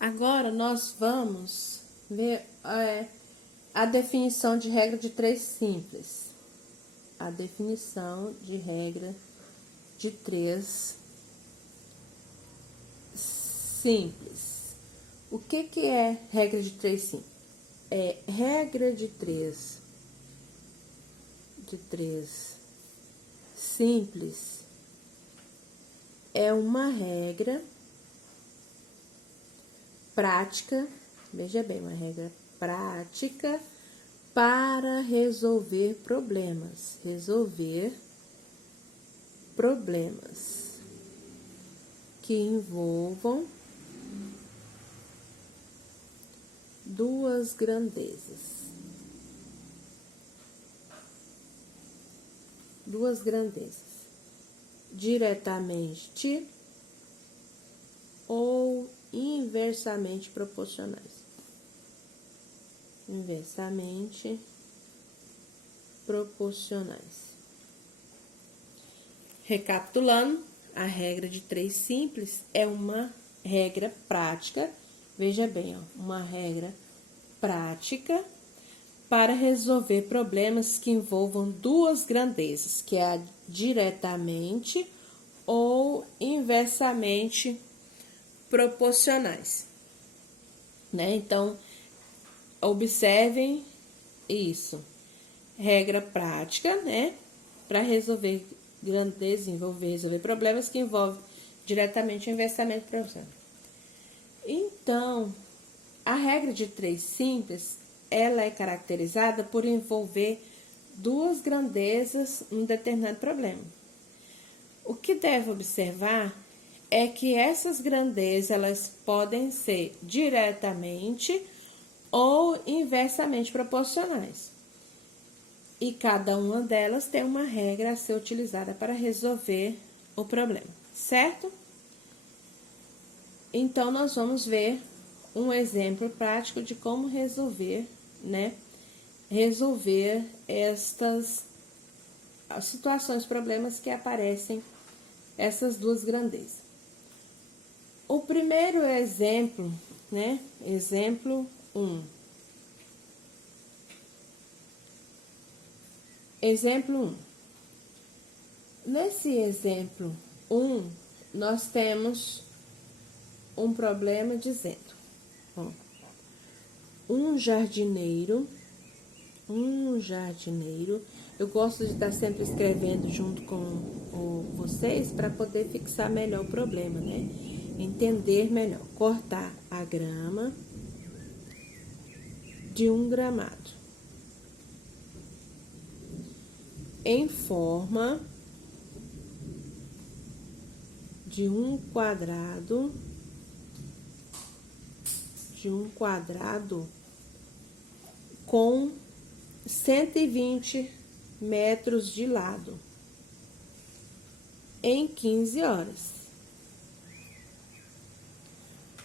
Agora, nós vamos ver a definição de regra de 3 simples. A definição de regra de 3 simples. O que é regra de 3 simples? Regra de 3 simples é uma regra prática, veja bem, uma regra prática para resolver problemas. Que envolvam duas grandezas. Diretamente ou inversamente proporcionais. Recapitulando, a regra de 3 simples é uma regra prática, veja bem, uma regra prática para resolver problemas que envolvam duas grandezas, que é a diretamente ou inversamente proporcionais, né? Então, observem isso. Regra prática, né? Para resolver problemas que envolvem diretamente ou inversamente proporcional. Então, a regra de 3 simples, ela é caracterizada por envolver duas grandezas em um determinado problema. O que deve observar é que essas grandezas, elas podem ser diretamente ou inversamente proporcionais. E cada uma delas tem uma regra a ser utilizada para resolver o problema, certo? Então, nós vamos ver um exemplo prático de como resolver estas situações, problemas que aparecem essas duas grandezas. O primeiro exemplo, né? Exemplo 1. Nesse exemplo 1, nós temos um problema dizendo, um jardineiro, eu gosto de estar sempre escrevendo junto com vocês para poder fixar melhor o problema, né? Entender melhor. Cortar a grama de um gramado em forma de um quadrado com 120 metros de lado em 15 horas.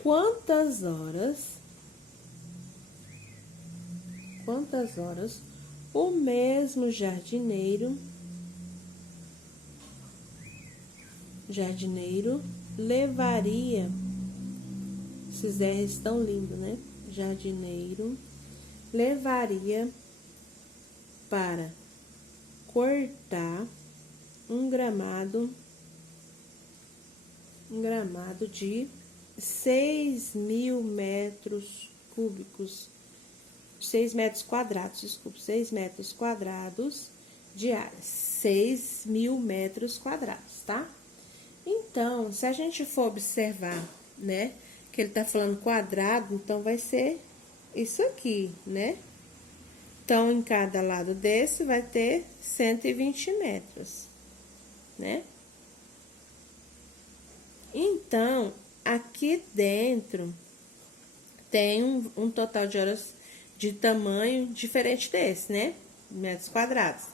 Quantas horas o mesmo jardineiro levaria? Esses R's estão lindos, né? Jardineiro levaria para cortar um gramado de 6.000 metros cúbicos, 6 metros quadrados de área, 6.000 metros quadrados, tá? Então, se a gente for observar, né, que ele tá falando quadrado, então vai ser isso aqui, né? Então, em cada lado desse vai ter 120 metros, né? Então, aqui dentro tem um total de horas de tamanho diferente desse, né? Metros quadrados.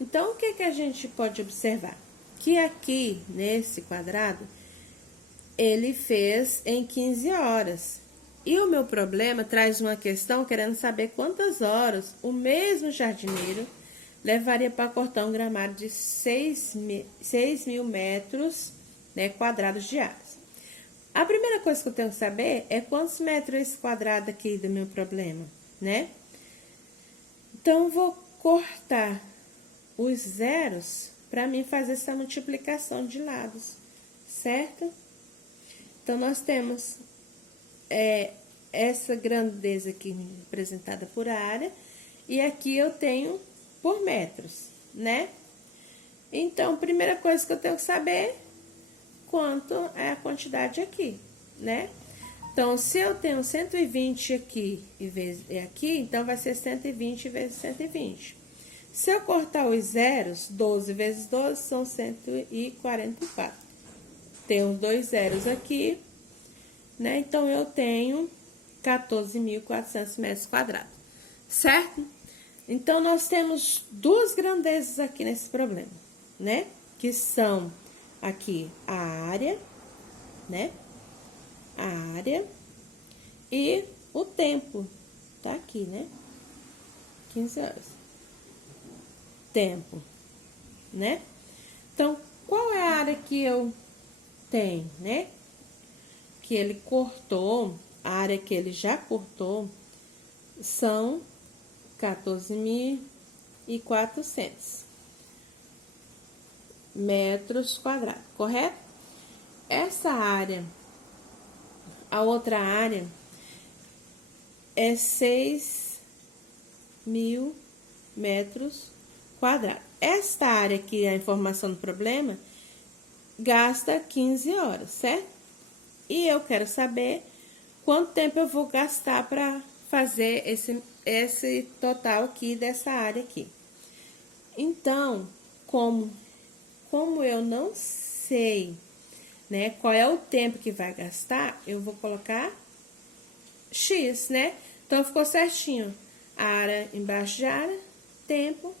Então, o que a gente pode observar? Que aqui, nesse quadrado, ele fez em 15 horas. E o meu problema traz uma questão querendo saber quantas horas o mesmo jardineiro levaria para cortar um gramado de 6.000 metros, né, quadrados de área. A primeira coisa que eu tenho que saber é quantos metros é esse quadrado aqui do meu problema, né? Então, eu vou cortar os zeros para mim fazer essa multiplicação de lados, certo? Então, nós temos essa grandeza aqui representada por área, e aqui eu tenho por metros, né? Então, primeira coisa que eu tenho que saber, quanto é a quantidade aqui, né? Então, se eu tenho 120 aqui e aqui, então vai ser 120 vezes 120. Se eu cortar os zeros, 12 vezes 12 são 144. Tenho 2 zeros aqui, né? Então, eu tenho 14.400 metros quadrados, certo? Então, nós temos duas grandezas aqui nesse problema, né? Que são aqui a área, né? A área e o tempo, tá aqui, né? 15 horas. Tempo, né? Então, qual é a área que eu tenho, né? Que ele cortou, a área que ele já cortou são 14.400 metros quadrados, correto? Essa área, a outra área é 6.000 metros quadrados. Esta área aqui, a informação do problema, gasta 15 horas, certo? E eu quero saber quanto tempo eu vou gastar para fazer esse total aqui dessa área aqui. Então, como eu não sei, né, qual é o tempo que vai gastar, eu vou colocar X, né? Então, ficou certinho. Área embaixo de área, tempo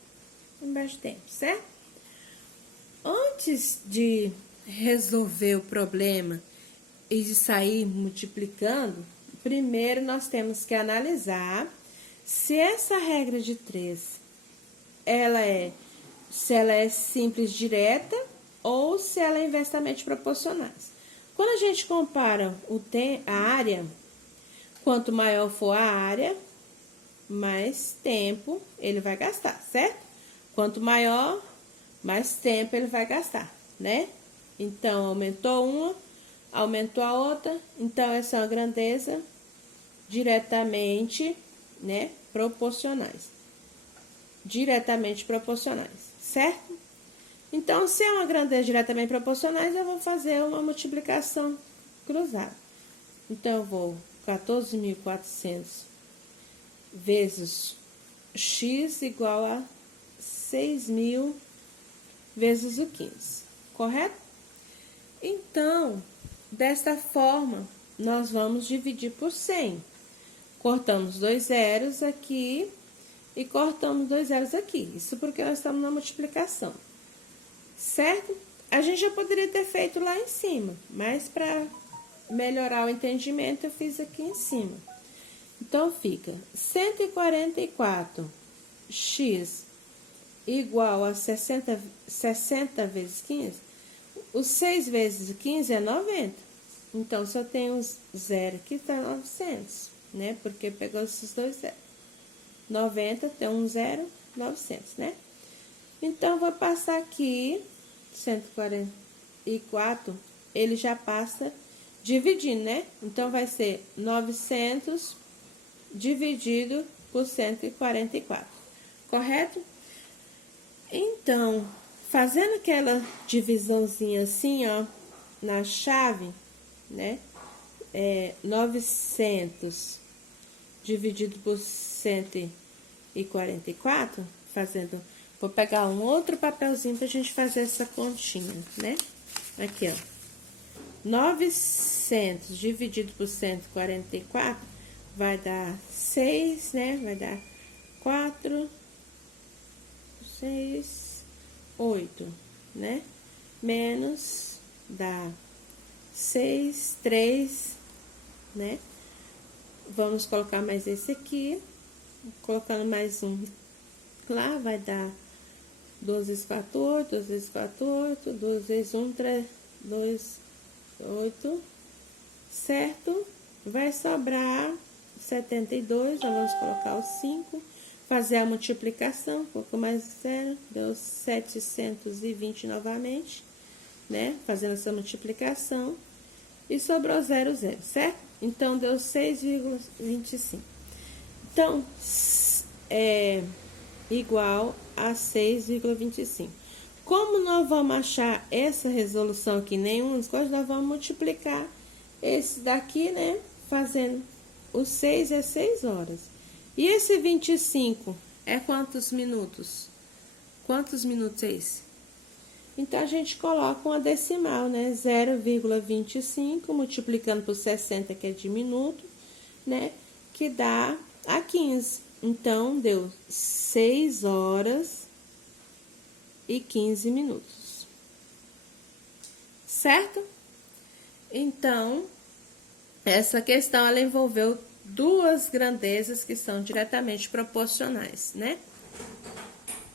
embaixo de tempo, certo? Antes de resolver o problema e de sair multiplicando, primeiro nós temos que analisar se essa regra de 3, se ela é simples direta ou se ela é inversamente proporcionais. Quando a gente compara a área, quanto maior for a área, mais tempo ele vai gastar, certo? Quanto maior, mais tempo ele vai gastar, né? Então, aumentou uma, aumentou a outra, então essa é uma grandeza diretamente, né, proporcionais. Diretamente proporcionais, certo? Então, se é uma grandeza diretamente proporcionais, eu vou fazer uma multiplicação cruzada. Então, eu vou 14.400 vezes x igual a 6.000 vezes o 15, correto? Então, desta forma, nós vamos dividir por 100. Cortamos 2 zeros aqui e cortamos 2 zeros aqui. Isso porque nós estamos na multiplicação, certo? A gente já poderia ter feito lá em cima, mas para melhorar o entendimento, eu fiz aqui em cima. Então, fica 144x igual a 60 vezes 15. O 6 vezes 15 é 90. Então, se eu tenho 0 aqui, tá 900, né? Porque pegou esses dois zeros. 90 tem um 0, 900, né? Então, vou passar aqui 144, ele já passa dividindo, né? Então, vai ser 900 dividido por 144, correto? Então, fazendo aquela divisãozinha assim, ó, na chave, né? 900 dividido por 144, fazendo... Vou pegar um outro papelzinho pra gente fazer essa continha, né? Aqui, ó. 900 dividido por 144 vai dar 6, né? Vai dar 4, 6, 8, né? Menos dá 6, 3, né? Vamos colocar mais esse aqui. Colocando mais um lá, vai dar 12 vezes 4, 8, 12 vezes 4, 8, 12 vezes 1, 3, 2, 8, certo? Vai sobrar 72, nós vamos colocar o 5, fazer a multiplicação, um pouco mais 0, deu 720 novamente, né? Fazendo essa multiplicação, e sobrou 0, certo? Então, deu 6,25. Então, é igual a 6,25. Como nós vamos achar essa resolução aqui, nenhuma das coisas, nós vamos multiplicar esse daqui, né? Fazendo o 6 é 6 horas. E esse 25 é quantos minutos? Quantos minutos é esse? Então, a gente coloca uma decimal, né? 0,25 multiplicando por 60, que é de minuto, né? Que dá a 15. Então, deu 6 horas e 15 minutos. Certo? Então, essa questão, ela envolveu duas grandezas que são diretamente proporcionais, né?